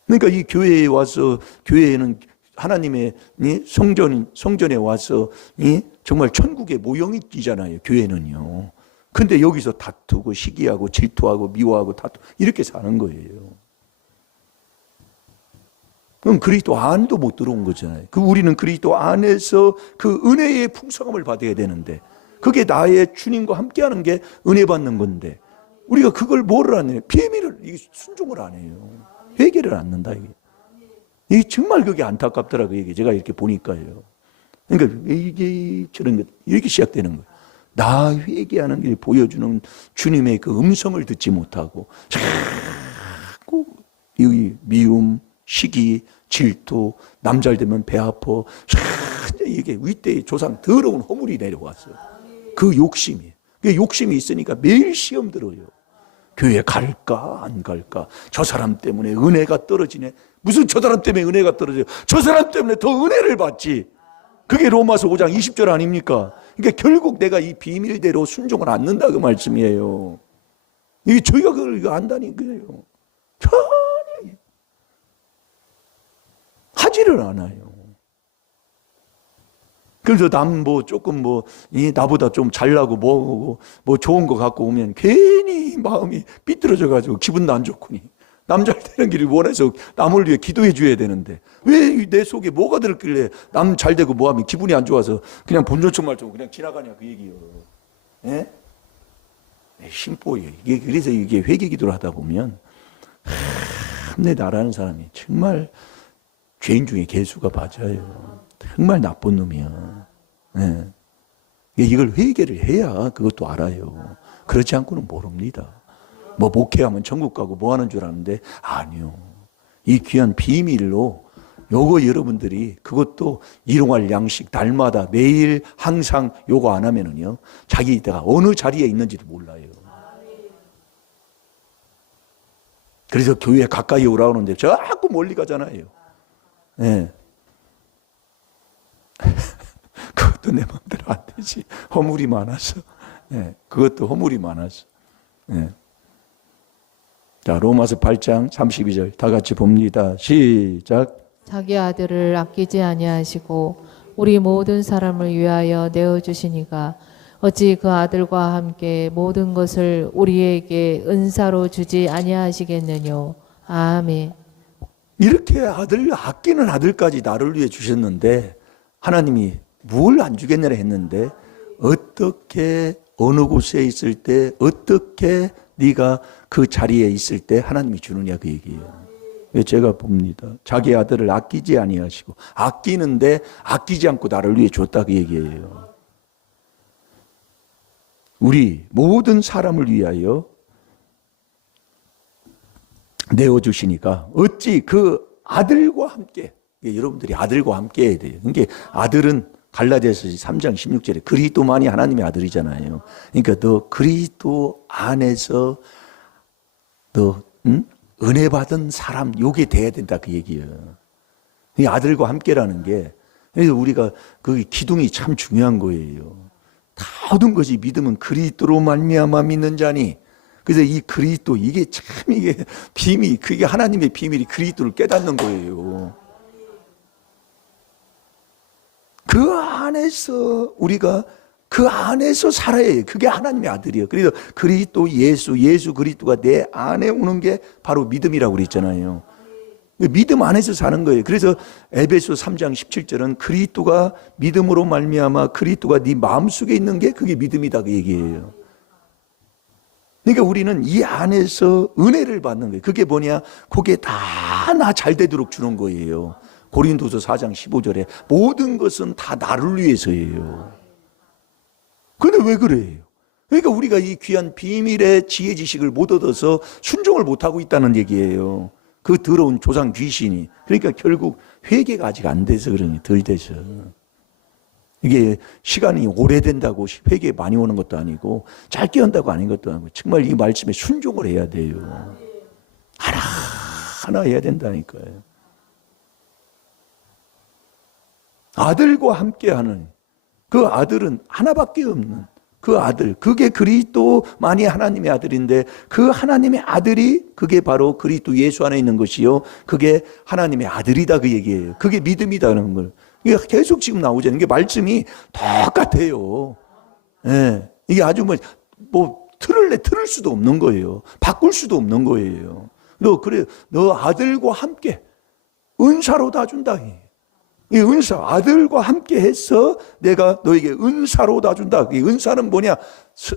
그러니까 이 교회에 와서, 교회에는 하나님의 성전에 와서 정말 천국의 모형이잖아요, 교회는요. 근데 여기서 다투고 시기하고 질투하고 미워하고 다투고 이렇게 사는 거예요. 그럼 그리스도 안도 못 들어온 거잖아요. 우리는 그리스도 안에서 그 은혜의 풍성함을 받아야 되는데, 그게 나의 주님과 함께하는 게 은혜 받는 건데, 우리가 그걸 뭐를 안 해요? 비밀을, 순종을 안 해요. 회개를 안 한다, 이게 정말 그게 안타깝더라고요. 이게 제가 이렇게 보니까요. 그러니까 이게 저런 것, 이렇게 시작되는 거예요. 나 회개하는 게 보여주는 주님의 그 음성을 듣지 못하고 자꾸 이 미움, 시기, 질투, 남 잘 되면 배 아파, 이게 윗대의 조상 더러운 허물이 내려왔어요. 그 욕심이. 그 욕심이 있으니까 매일 시험 들어요. 교회 갈까 안 갈까? 저 사람 때문에 은혜가 떨어지네. 무슨 저 사람 때문에 은혜가 떨어져요? 저 사람 때문에 더 은혜를 받지. 그게 로마서 5장 20절 아닙니까? 그러니까 결국 내가 이 비밀대로 순종을 않는다, 그 말씀이에요. 이게 저희가 그걸 안다니까요. 전혀 하지를 않아요. 그래서 조금 나보다 좀 잘나고 뭐 좋은 거 갖고 오면 괜히 마음이 삐뚤어져가지고 기분도 안 좋구니. 남 잘 되는 길을 원해서 남을 위해 기도해 줘야 되는데, 왜 내 속에 뭐가 들었길래 남 잘 되고 뭐하면 기분이 안 좋아서 그냥 본전청 말좀 그냥 지나가냐, 그 얘기요. 예? 심보예요. 그래서 이게 회개 기도를 하다 보면 내 나라는 사람이 정말 죄인 중에 개수가 맞아요. 정말 나쁜 놈이야. 네. 이걸 회개를 해야 그것도 알아요. 그렇지 않고는 모릅니다. 뭐 목회하면 천국 가고 뭐 하는 줄 아는데, 아니요. 이 귀한 비밀로 요거 여러분들이 그것도 일용할 양식 날마다 매일 항상 요거 안 하면은요, 자기가 어느 자리에 있는지도 몰라요. 그래서 교회 가까이 오라오는데 자꾸 멀리 가잖아요. 네. 그것도 내 마음대로 안 되지. 허물이 많아서. 네. 그것도 허물이 많아서. 네. 자, 로마서 8장 32절 다 같이 봅니다. 시작. 자기 아들을 아끼지 아니하시고 우리 모든 사람을 위하여 내어 주시니가 어찌 그 아들과 함께 모든 것을 우리에게 은사로 주지 아니하시겠느뇨. 아멘. 이렇게 아끼는 아들까지 나를 위해 주셨는데, 하나님이 뭘 안 주겠느냐 했는데, 어떻게 어느 곳에 있을 때, 어떻게 네가 그 자리에 있을 때 하나님이 주느냐, 그 얘기예요. 제가 봅니다. 자기 아들을 아끼지 아니하시고, 아끼는데 아끼지 않고 나를 위해 줬다, 그 얘기예요. 우리 모든 사람을 위하여 내어주시니까 어찌 그 아들과 함께, 여러분들이 아들과 함께 해야 돼요. 그러니까 아들은 갈라디아서 3장 16절에 그리스도만이 하나님의 아들이잖아요. 그러니까 너 그리스도 안에서 너 은혜 받은 사람, 요게 돼야 된다, 그 얘기예요. 이 아들과 함께라는 게, 그래서 우리가 그 기둥이 참 중요한 거예요. 다 얻은 것이 믿음은 그리스도로 말미암아 믿는 자니. 그래서 이 그리스도, 이게 참, 이게 비밀, 그게 하나님의 비밀이 그리스도를 깨닫는 거예요. 그 안에서 우리가 그 안에서 살아야 해요. 그게 하나님의 아들이에요. 그래서 그리스도 예수 그리스도가 내 안에 오는 게 바로 믿음이라고 그랬잖아요. 믿음 안에서 사는 거예요. 그래서 에베소 3장 17절은 그리스도가 믿음으로 말미암아 그리스도가 네 마음속에 있는 게 그게 믿음이다 그 얘기예요. 그러니까 우리는 이 안에서 은혜를 받는 거예요. 그게 뭐냐? 그게 다 나 잘 되도록 주는 거예요. 고린도서 4장 15절에 모든 것은 다 나를 위해서예요. 근데 왜 그래요? 그러니까 우리가 이 귀한 비밀의 지혜 지식을 못 얻어서 순종을 못하고 있다는 얘기예요. 그 더러운 조상 귀신이. 그러니까 결국 회개가 아직 안 돼서 그러니 덜 돼서. 이게 시간이 오래된다고 회개 많이 오는 것도 아니고 짧게 온다고 아닌 것도 아니고 정말 이 말씀에 순종을 해야 돼요. 하나 해야 된다니까요. 아들과 함께하는 그 아들은 하나밖에 없는 그 아들, 그게 그리스도만이 하나님의 아들인데 그 하나님의 아들이 그게 바로 그리스도 예수 안에 있는 것이요. 그게 하나님의 아들이다 그 얘기예요. 그게 믿음이다는 걸. 이게 계속 지금 나오잖아요. 이게 말씀이 똑같아요. 예. 이게 아주 틀을 수도 없는 거예요. 바꿀 수도 없는 거예요. 너 아들과 함께 은사로 다 준다. 이 은사, 아들과 함께 해서 내가 너에게 은사로 다 준다. 이 은사는 뭐냐?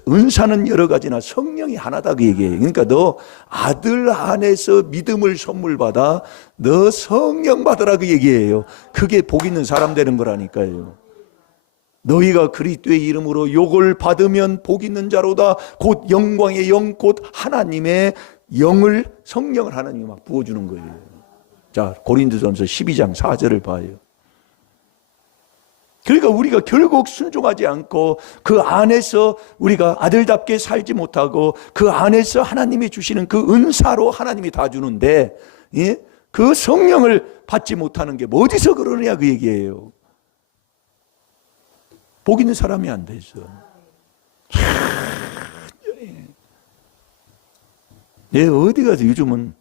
은사는 여러 가지나 성령이 하나다 그 얘기예요. 그러니까 너 아들 안에서 믿음을 선물 받아 너 성령 받으라 그 얘기예요. 그게 복 있는 사람 되는 거라니까요. 너희가 그리스도의 이름으로 욕을 받으면 복 있는 자로다. 곧 영광의 영, 곧 하나님의 영을, 성령을 하나님이 막 부어주는 거예요. 자, 고린도전서 12장 4절을 봐요. 그러니까 우리가 결국 순종하지 않고 그 안에서 우리가 아들답게 살지 못하고 그 안에서 하나님이 주시는 그 은사로 하나님이 다 주는데, 예? 그 성령을 받지 못하는 게 어디서 그러느냐 그 얘기예요. 복 있는 사람이 안 돼서. 어디 가서 요즘은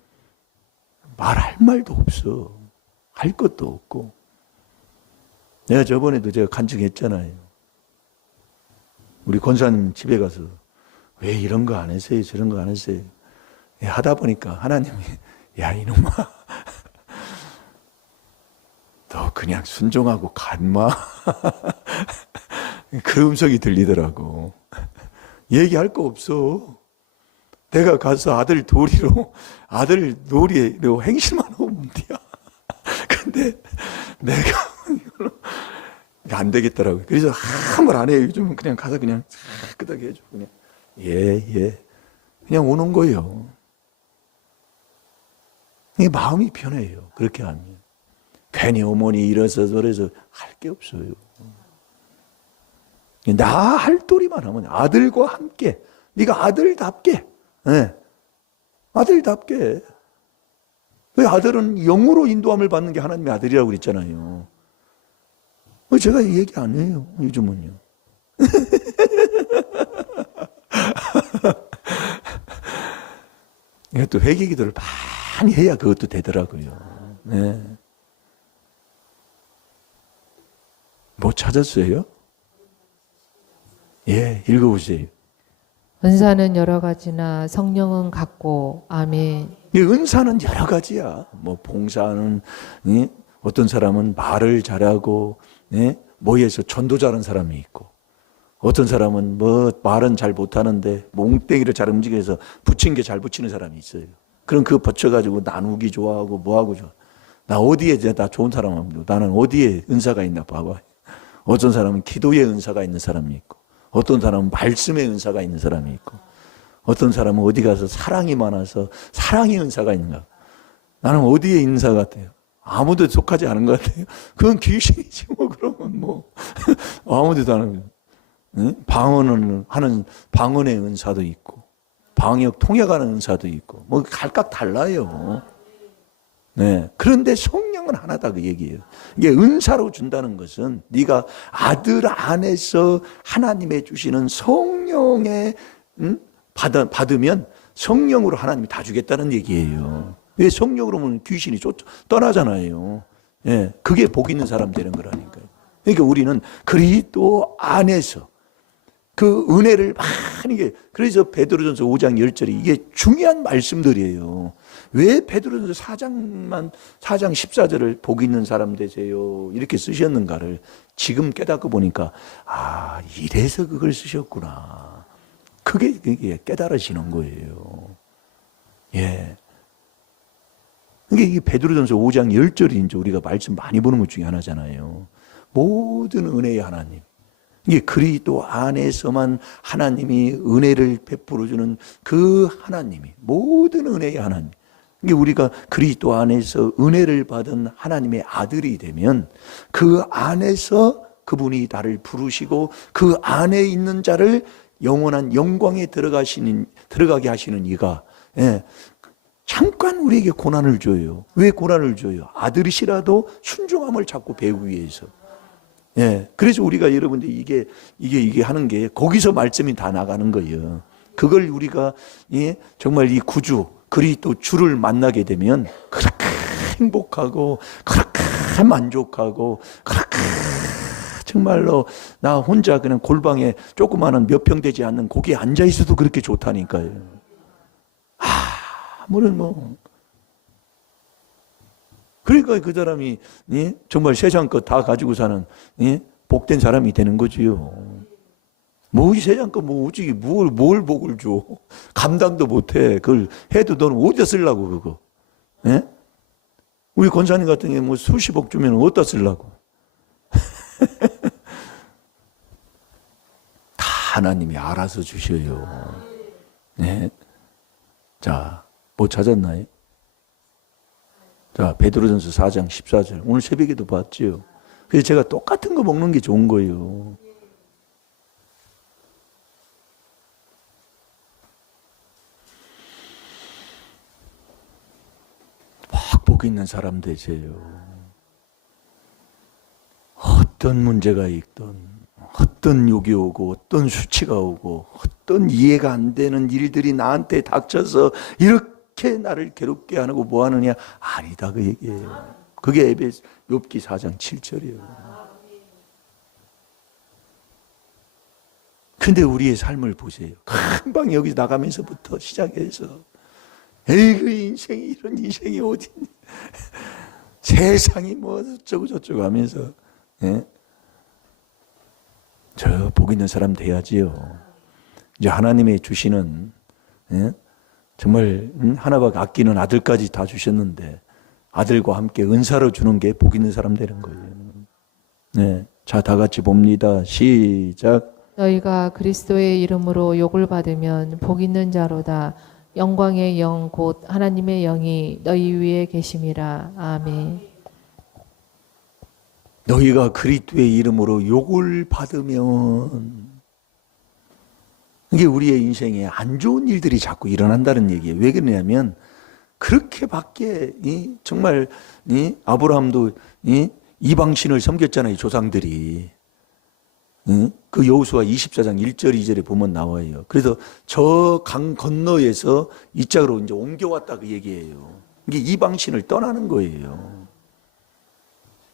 말할 말도 없어. 할 것도 없고. 내가 저번에도 제가 간증했잖아요. 우리 권사님 집에 가서 왜 이런 거 안 했어요? 저런 거 안 했어요? 하다 보니까 하나님이 야 이놈아 너 그냥 순종하고 간마 그 음성이 들리더라고. 얘기할 거 없어. 내가 가서 아들 놀이로 행실만 하면 돼요. 근데 내가 안 되겠더라고요. 그래서 아무 말 안 해요. 요즘은 그냥 가서 그냥 끄덕이 해주고 그냥 예. 그냥 오는 거예요. 이게 마음이 편해요. 그렇게 하면. 괜히 어머니 이래서 저래서 할 게 없어요. 나 할 도리만 하면 아들과 함께 네가 아들답게 아들답게 왜 아들은 영으로 인도함을 받는 게 하나님의 아들이라고 그랬잖아요. 제가 얘기 안 해요. 요즘은요. 또 회개 기도를 많이 해야 그것도 되더라고요. 네. 뭐 찾았어요? 예, 읽어보세요. 은사는 여러 가지나 성령은 같고. 아멘. 은사는 여러 가지야. 봉사는, 어떤 사람은 말을 잘하고, 뭐에서 전도 잘하는 사람이 있고, 어떤 사람은 말은 잘 못하는데 몽땡이를 잘 움직여서 붙인 게 잘 붙이는 사람이 있어요. 그럼 그거 붙여가지고 나누기 좋아하고 뭐하고 좋아. 나 좋은 사람은 나는 어디에 은사가 있나 봐봐. 어떤 사람은 기도의 은사가 있는 사람이 있고, 어떤 사람은 말씀의 은사가 있는 사람이 있고, 어떤 사람은 어디 가서 사랑이 많아서 사랑의 은사가 있는가. 나는 어디에 있는 사 같아요? 아무도 속하지 않은 것 같아요. 그건 귀신이지 그러면 아무데도 안 하는 거예요. 하는 방언의 은사도 있고, 방역 통역하는 은사도 있고, 각각 달라요. 네. 그런데 성령은 하나다 그 얘기예요. 이게 은사로 준다는 것은 네가 아들 안에서 하나님의 주시는 성령의 받으면 성령으로 하나님이 다 주겠다는 얘기예요. 왜 성령으로 하면 귀신이 떠나잖아요. 예, 그게 복 있는 사람 되는 거라니까요. 그러니까 우리는 그리스도 안에서 그 은혜를 많이, 그래서 베드로전서 5장 10절이 이게 중요한 말씀들이에요. 왜 베드로전서 4장 14절을 복 있는 사람 되세요 이렇게 쓰셨는가를 지금 깨닫고 보니까, 아, 이래서 그걸 쓰셨구나. 그게 깨달아지는 거예요. 예. 이게 베드로전서 5장 10절이 이제 우리가 말씀 많이 보는 것 중에 하나잖아요. 모든 은혜의 하나님. 이게 그리스도 안에서만 하나님이 은혜를 베풀어 주는 그 하나님이, 모든 은혜의 하나님. 이게 우리가 그리스도 안에서 은혜를 받은 하나님의 아들이 되면 그 안에서 그분이 나를 부르시고 그 안에 있는 자를 영원한 영광에 들어가게 하시는 이가, 예, 잠깐 우리에게 고난을 줘요. 왜 고난을 줘요? 아들이시라도 순종함을 자꾸 배우기 위해서. 예, 그래서 우리가 여러분들 이게 하는 게 거기서 말씀이 다 나가는 거예요. 그걸 우리가, 예, 정말 이 구주 그리스도 주를 만나게 되면 그렇게 행복하고 그렇게 만족하고 그렇게 정말로 나 혼자 그냥 골방에 조그마한 몇 평 되지 않는 거기에 앉아 있어도 그렇게 좋다니까요. 아무런 뭐. 그러니까 그 사람이, 예? 정말 세상 것 다 가지고 사는, 예? 복된 사람이 되는 거지요. 뭐 이 세상 거 뭐 오직 뭘 복을 줘. 감당도 못해. 그걸 해도 너는 어디다 쓰려고 그거. 예? 우리 권사님 같은 경우 뭐 수십억 주면 어디다 쓰려고. 다 하나님이 알아서 주셔요. 네. 자, 뭐 찾았나요? 자, 베드로전서 4장 14절. 오늘 새벽에도 봤지요. 그래서 제가 똑같은 거 먹는 게 좋은 거예요. 복 있는 사람 되세요. 어떤 문제가 있든, 어떤 욕이 오고, 어떤 수치가 오고, 어떤 이해가 안 되는 일들이 나한테 닥쳐서 이렇게 나를 괴롭게 하고 뭐 하느냐? 아니다, 그 얘기예요. 그게 욥기 4장 7절이에요. 근데 우리의 삶을 보세요. 금방 여기 나가면서부터 시작해서 에이그 인생이 이런 인생이 어딨니? 세상이 뭐 어쩌고 저쩌고 하면서, 예? 저 복 있는 사람 돼야지요. 이제 하나님의 주시는, 예? 정말 하나밖에 아끼는 아들까지 다 주셨는데 아들과 함께 은사로 주는 게 복 있는 사람 되는 거예요. 네, 자, 다 같이 봅니다. 시작. 너희가 그리스도의 이름으로 욕을 받으면 복 있는 자로다. 영광의 영 곧 하나님의 영이 너희 위에 계심이라. 아멘. 너희가 그리스도의 이름으로 욕을 받으면, 이게 우리의 인생에 안 좋은 일들이 자꾸 일어난다는 얘기예요. 왜 그러냐면 그렇게밖에 정말 아브라함도 이방신을 섬겼잖아요, 조상들이. 그 여호수아 24장 1절 2절에 보면 나와요. 그래서 저 강 건너에서 이 짝으로 이제 옮겨왔다 그 얘기예요. 이게 이방신을 떠나는 거예요.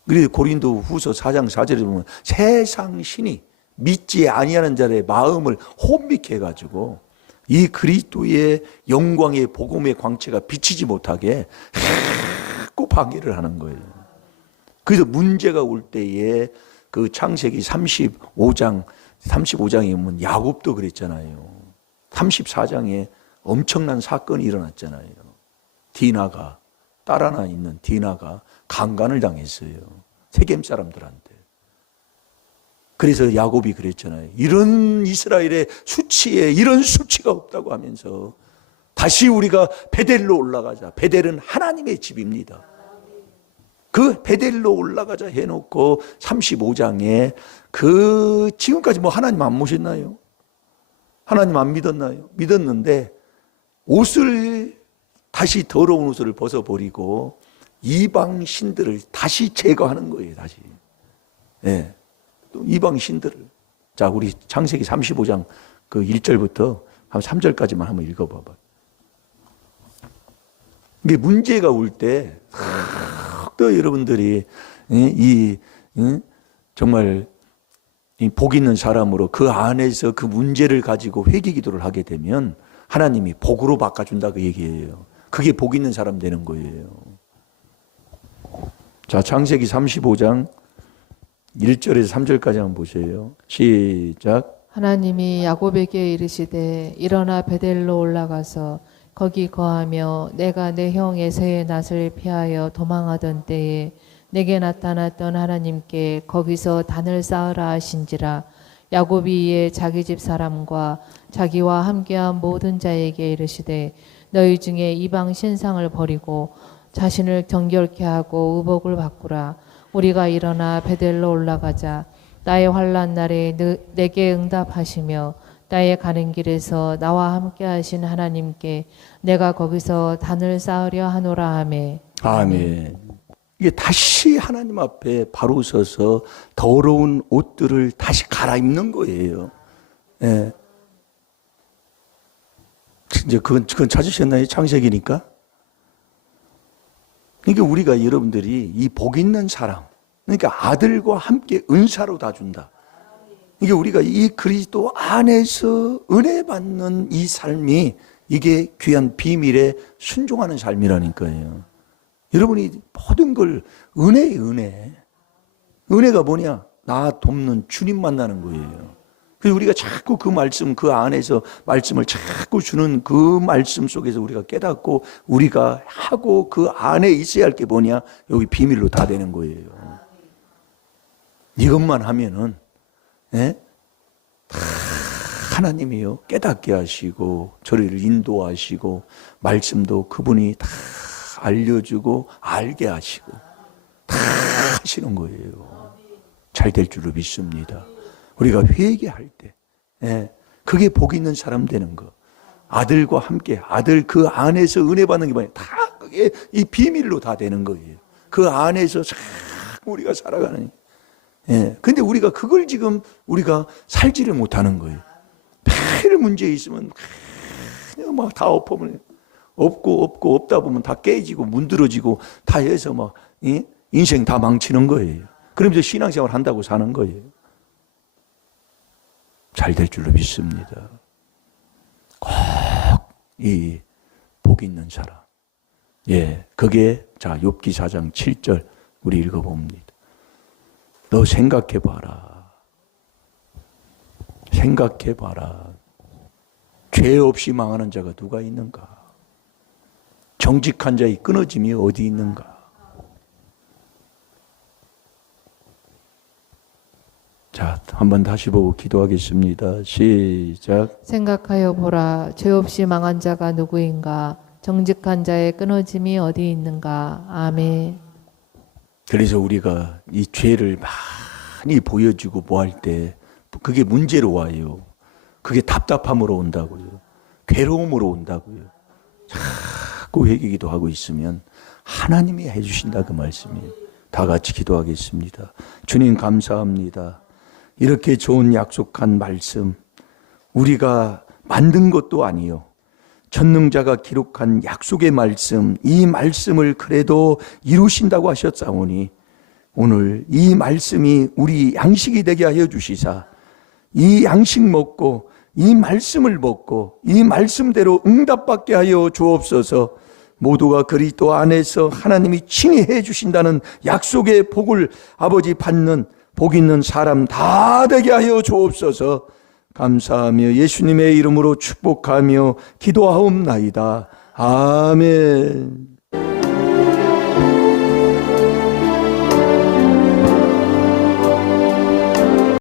그래서 고린도 후서 4장 4절에 보면 세상 신이 믿지 아니하는 자의 마음을 혼미케 해가지고 이 그리스도의 영광의 복음의 광채가 비치지 못하게 자꾸 방해를 하는 거예요. 그래서 문제가 올 때에 그 창세기 35장에 보면 야곱도 그랬잖아요. 34장에 엄청난 사건이 일어났잖아요. 디나가, 딸 하나 있는 디나가 강간을 당했어요. 세겜 사람들한테. 그래서 야곱이 그랬잖아요. 이런 이스라엘의 수치에 이런 수치가 없다고 하면서 다시 우리가 베델로 올라가자. 베델은 하나님의 집입니다. 그 베델로 올라가자 해놓고 35장에 그 지금까지 뭐 하나님 안 모셨나요? 하나님 안 믿었나요? 믿었는데 옷을 다시 더러운 옷을 벗어버리고 이방 신들을 다시 제거하는 거예요. 다시. 네. 또 이방 신들을. 자, 우리 창세기 35장 그 1절부터 한 3절까지만 한번 읽어봐봐. 이게 문제가 올 때 또 여러분들이 정말 이 복 있는 사람으로 그 안에서 그 문제를 가지고 회개 기도를 하게 되면 하나님이 복으로 바꿔준다 그 얘기예요. 그게 복 있는 사람 되는 거예요. 자, 창세기 35장 1절에서 3절까지 한번 보세요. 시작. 하나님이 야곱에게 이르시되 일어나 베델로 올라가서 거기 거하며 내가 내 형 에서의 낯을 피하여 도망하던 때에 내게 나타났던 하나님께 거기서 단을 쌓으라 하신지라. 야곱이 이에 자기 집 사람과 자기와 함께한 모든 자에게 이르시되 너희 중에 이방 신상을 버리고 자신을 정결케 하고 의복을 바꾸라. 우리가 일어나 베델로 올라가자. 나의 환난 날에 내게 응답하시며 나의 가는 길에서 나와 함께 하신 하나님께 내가 거기서 단을 쌓으려 하노라 하매. 아멘. 이게 다시 하나님 앞에 바로 서서 더러운 옷들을 다시 갈아입는 거예요. 예. 이제 그건 찾으셨나요? 창세기니까. 그러니까 우리가 여러분들이 이 복 있는 사람, 그러니까 아들과 함께 은사로 다 준다. 이게 우리가 이 그리스도 안에서 은혜 받는 이 삶이 이게 귀한 비밀에 순종하는 삶이라니까요. 여러분이 모든 걸 은혜. 은혜가 뭐냐? 나 돕는 주님 만나는 거예요. 그래서 우리가 자꾸 그 말씀, 그 안에서 말씀을 자꾸 주는 그 말씀 속에서 우리가 깨닫고 우리가 하고 그 안에 있어야 할 게 뭐냐? 여기 비밀로 다 되는 거예요. 이것만 하면은, 예? 다 하나님이요. 깨닫게 하시고, 저를 인도하시고, 말씀도 그분이 다 알려주고, 알게 하시고, 다 하시는 거예요. 잘 될 줄로 믿습니다. 우리가 회개할 때, 예, 그게 복 있는 사람 되는 거. 아들과 함께, 아들 그 안에서 은혜 받는 게 뭐냐. 다 그게 이 비밀로 다 되는 거예요. 그 안에서 자꾸 우리가 살아가는. 예, 근데 우리가 그걸 지금 우리가 살지를 못하는 거예요. 매일 문제 있으면 그냥 막 다 엎으면 없고 없다 보면 다 깨지고 문드러지고 다 해서 막 인생 다 망치는 거예요. 그러면서 신앙생활 한다고 사는 거예요. 잘 될 줄로 믿습니다. 꼭 이 복 있는 사람. 예, 그게 자 욥기 4장 7절 우리 읽어봅니다. 너 생각해봐라. 생각해봐라. 죄 없이 망하는 자가 누가 있는가? 정직한 자의 끊어짐이 어디 있는가? 자, 한번 다시 보고 기도하겠습니다. 시작. 생각하여 보라. 죄 없이 망한 자가 누구인가? 정직한 자의 끊어짐이 어디 있는가? 아멘. 그래서 우리가 이 죄를 많이 보여주고 뭐 할 때 그게 문제로 와요. 그게 답답함으로 온다고요. 괴로움으로 온다고요. 자꾸 회개기도 하고 있으면 하나님이 해주신다 그 말씀이에요. 다 같이 기도하겠습니다. 주님 감사합니다. 이렇게 좋은 약속한 말씀 우리가 만든 것도 아니요. 전능자가 기록한 약속의 말씀, 이 말씀을 그래도 이루신다고 하셨사오니 오늘 이 말씀이 우리 양식이 되게 하여 주시사 이 양식 먹고 이 말씀을 먹고 이 말씀대로 응답받게 하여 주옵소서. 모두가 그리스도 안에서 하나님이 친히 해 주신다는 약속의 복을 아버지 받는 복 있는 사람 다 되게 하여 주옵소서. 감사하며 예수님의 이름으로 축복하며 기도하옵나이다. 아멘.